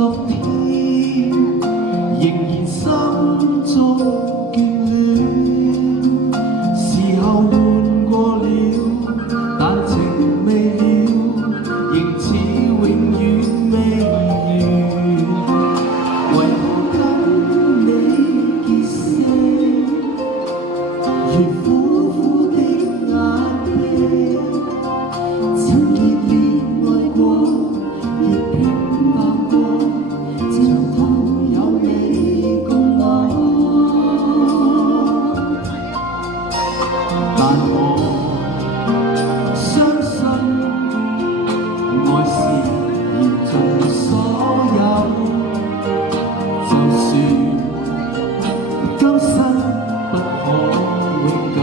昨天，仍然心中眷戀。時候換過了，但情未了，仍似永遠未完。為何跟你結識，如苦苦的眼睛，曾熱烈愛過，亦平淡過，長途有你共我。但我相信，愛是燃盡所有，就算今生不可永久。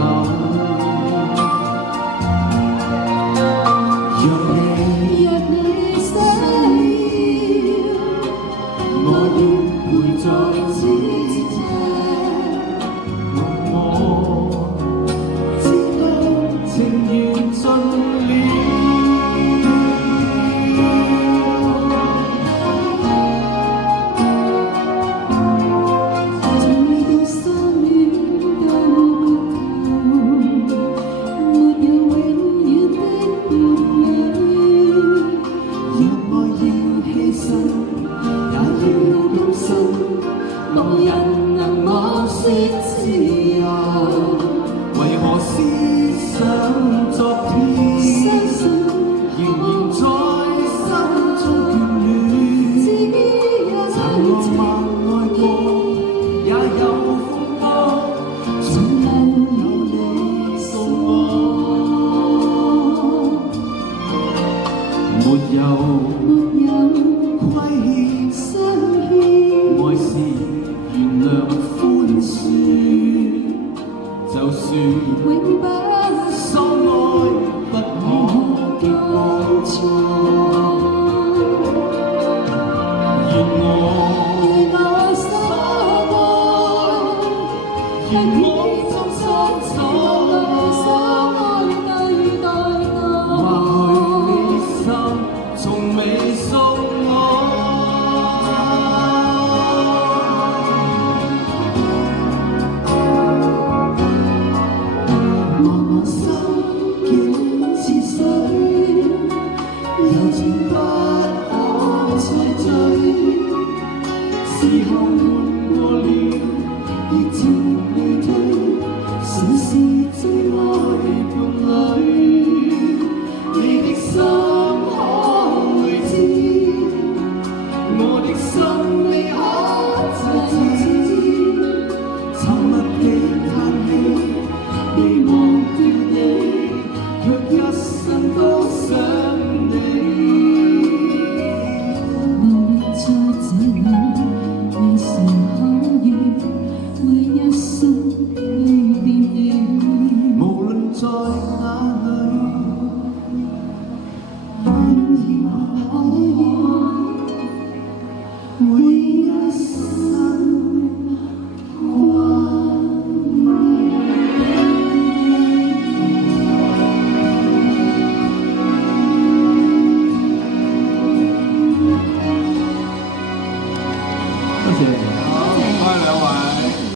若你想要，我願陪在此際。我知道情緣盡了。從未到相戀到白頭，沒有永遠的伴侶。若愛要犧牲，也要甘心，無人能剝削自由。為何思想昨天，仍然在心中眷戀。曾浪漫愛過，也有風波，總有你送我。沒有虧欠相欠，愛是原諒寬恕，就算永不相愛，不可結當初。願我所愛，願我終身所愛。